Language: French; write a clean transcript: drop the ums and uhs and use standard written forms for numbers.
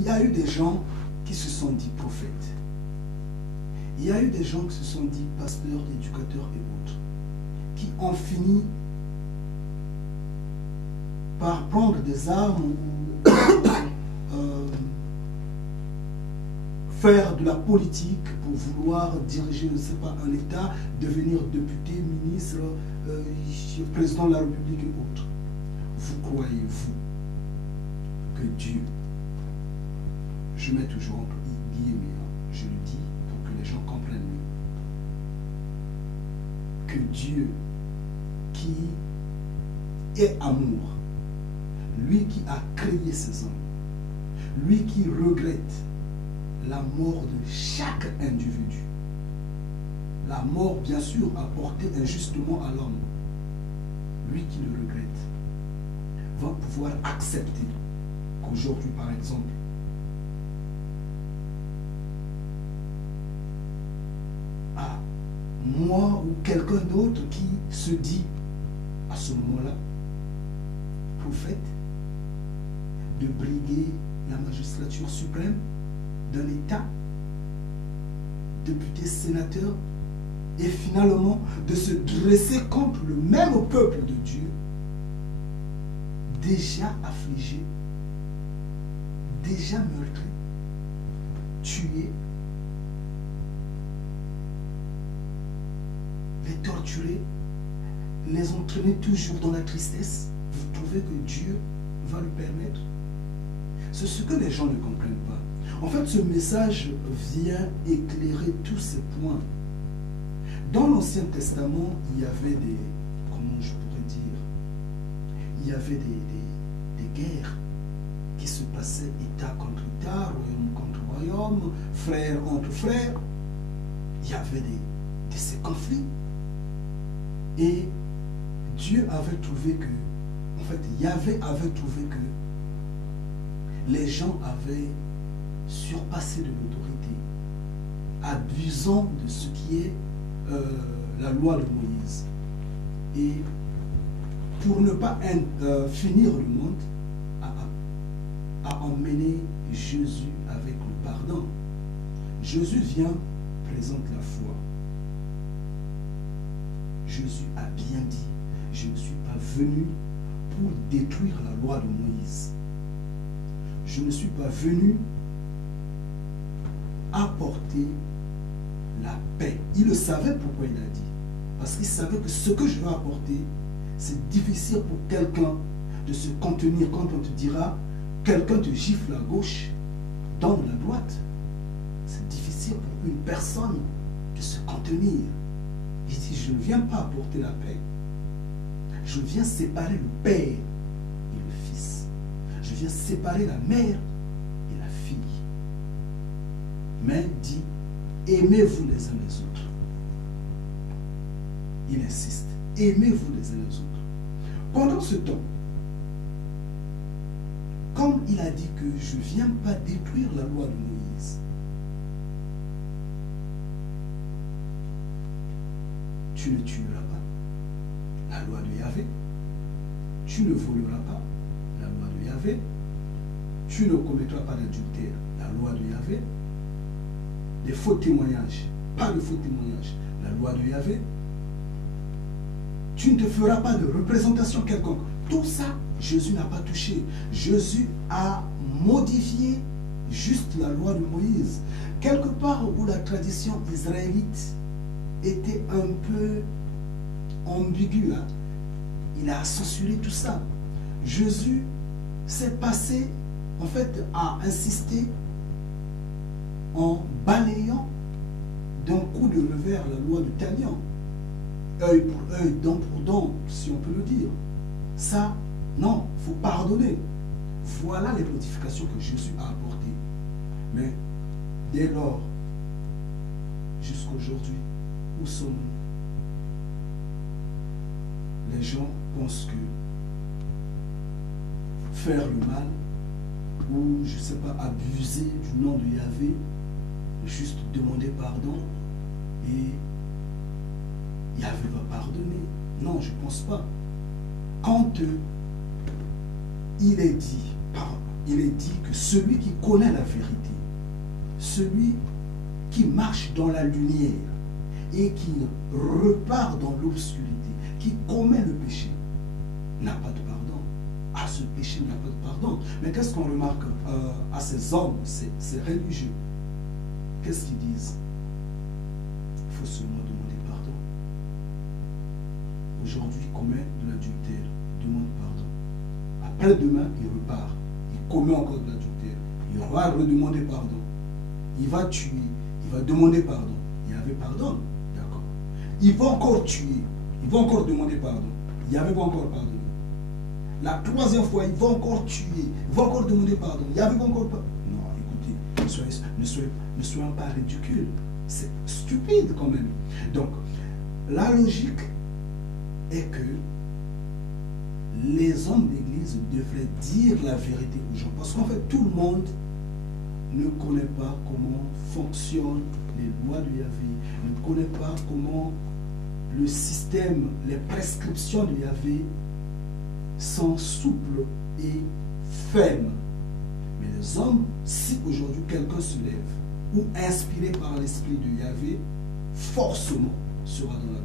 il y a eu des gens qui se sont dit prophètes. Il y a eu des gens qui se sont dit pasteurs, éducateurs et autres, qui ont fini par prendre des armes ou faire de la politique pour vouloir diriger, je ne sais pas, un État, devenir député, ministre, président de la République et autres. Vous croyez-vous que Dieu, je mets toujours entre guillemets, je le dis pour que les gens comprennent mieux, que Dieu qui est amour, lui qui a créé ces hommes, lui qui regrette la mort de chaque individu, la mort bien sûr apportée injustement à l'homme, lui qui le regrette, va pouvoir accepter qu'aujourd'hui par exemple, moi ou quelqu'un d'autre qui se dit à ce moment-là prophète, de briguer la magistrature suprême d'un État, député, sénateur, et finalement de se dresser contre le même peuple de Dieu, déjà affligé, déjà meurtri, tué, les torturer, les entraîner toujours dans la tristesse. Vous trouvez que Dieu va le permettre? C'est ce que les gens ne comprennent pas. En fait, ce message vient éclairer tous ces points. Dans l'Ancien Testament, il y avait des, comment je pourrais dire, il y avait des guerres qui se passaient État contre État, royaume contre royaume, frère entre frères. Il y avait de ces conflits. Et Dieu avait trouvé que, en fait, Yahvé avait trouvé que les gens avaient surpassé de l'autorité, abusant de ce qui est la loi de Moïse. Et pour ne pas finir le monde, a emmené Jésus avec le pardon. Jésus vient, présente la foi. Jésus a bien dit, je ne suis pas venu pour détruire la loi de Moïse. Je ne suis pas venu apporter la paix. Il le savait pourquoi il a dit. Parce qu'il savait que ce que je vais apporter, c'est difficile pour quelqu'un de se contenir quand on te dira, quelqu'un te gifle à gauche, donne la droite. C'est difficile pour une personne de se contenir. Il dit, je ne viens pas apporter la paix. Je viens séparer le père et le fils. Je viens séparer la mère et la fille. Mais dit, aimez-vous les uns les autres. Il insiste, aimez-vous les uns les autres. Pendant ce temps, comme il a dit que je ne viens pas détruire la loi de Moïse, tu ne tueras pas, la loi de Yahvé. Tu ne voleras pas, la loi de Yahvé. Tu ne commettras pas d'adultère, la loi de Yahvé. Des faux témoignages, pas de faux témoignages, la loi de Yahvé. Tu ne te feras pas de représentation quelconque. Tout ça, Jésus n'a pas touché. Jésus a modifié juste la loi de Moïse. Quelque part où la tradition israélite était un peu ambiguë, là, il a censuré tout ça. Jésus s'est passé, en fait, à insister en balayant d'un coup de revers la loi de Talion. Œil pour œil, dent pour dent, si on peut le dire. Ça, non, il faut pardonner. Voilà les modifications que Jésus a apportées. Mais dès lors, jusqu'à aujourd'hui, où sommes-nous? Les gens pensent que faire le mal, ou je ne sais pas, abuser du nom de Yahvé, juste demander pardon, et Yahvé va pardonner. Non, je ne pense pas. Quand il est dit il est dit que celui qui connaît la vérité, celui qui marche dans la lumière et qui repart dans l'obscurité, qui commet le péché, n'a pas de pardon. À ce péché n'a pas de pardon. Mais qu'est-ce qu'on remarque à ces hommes, ces religieux? Qu'est-ce qu'ils disent? Il faut seulement demander pardon. Aujourd'hui, il commet de l'adultère, il demande pardon. Après-demain, il repart, il commet encore de l'adultère, il va redemander pardon. Il va tuer, il va demander pardon. Il y avait pardon, d'accord. Il va encore tuer, il va encore demander pardon. Il n'y avait pas encore pardon. La troisième fois, il va encore tuer, il va encore demander pardon. Il n'y avait pas encore pardon. Non, écoutez, ne soyons pas ridicules. C'est stupide quand même. Donc, la logique est que les hommes d'église devraient dire la vérité aux gens. Parce qu'en fait, tout le monde ne connaît pas comment fonctionnent les lois de Yahvé, ne connaît pas comment le système, les prescriptions de Yahvé sont souples et fermes. Mais les hommes, si aujourd'hui quelqu'un se lève ou inspiré par l'esprit de Yahvé, forcément sera dans la